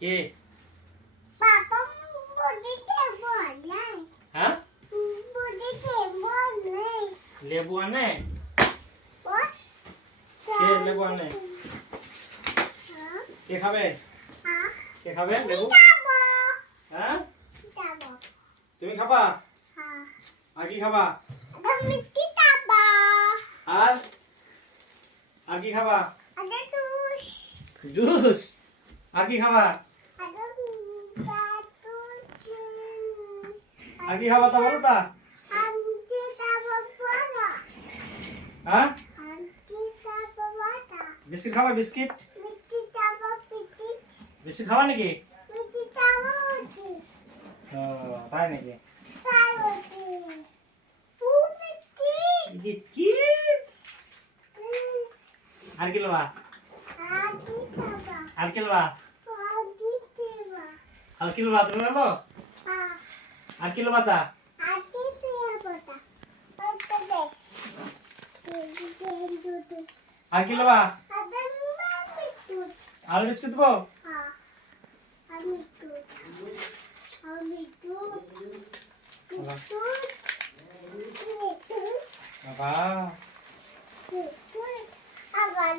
কে? পাপা বডিতে বল নাই। হ্যাঁ? বডিতে বল নাই। লেবু আনে? ও কে লেবু আনে? হ্যাঁ কে খাবে? হ্যাঁ কে খাবে লেবু? খাবো হ্যাঁ? খাবো তুমি খাবা? হ্যাঁ আর কি খাবা? আমি কি খাবো আর আর কি খাবা? আদা জুস জুস। আর কি খাবা? আদা জুস আর কি খাবা তা বলো তা? আন্টি খাবো বড়া হ্যাঁ? আন্টি খাবো বড়া বিস্কিট খাবা বিস্কিট? মিষ্টি খাবো পিটি বিস্কিট খাবা নাকি? মিষ্টি খাবো মিষ্টি ও তাই নাকি? খাবো মিষ্টি বিস্কিট। আর কি লবা? আন্টি খাবো আর কি লবা? আন্টি খাবো আর কি লবা তুমি বলো? হ্যাঁ আর কি লবা তা? আন্টি খাবো তা ওটা দে আর কি লবা? আদা মিষ্টি আলু বিস্কুট দেবো? হ্যাঁ আমি দুধ বাবা আবার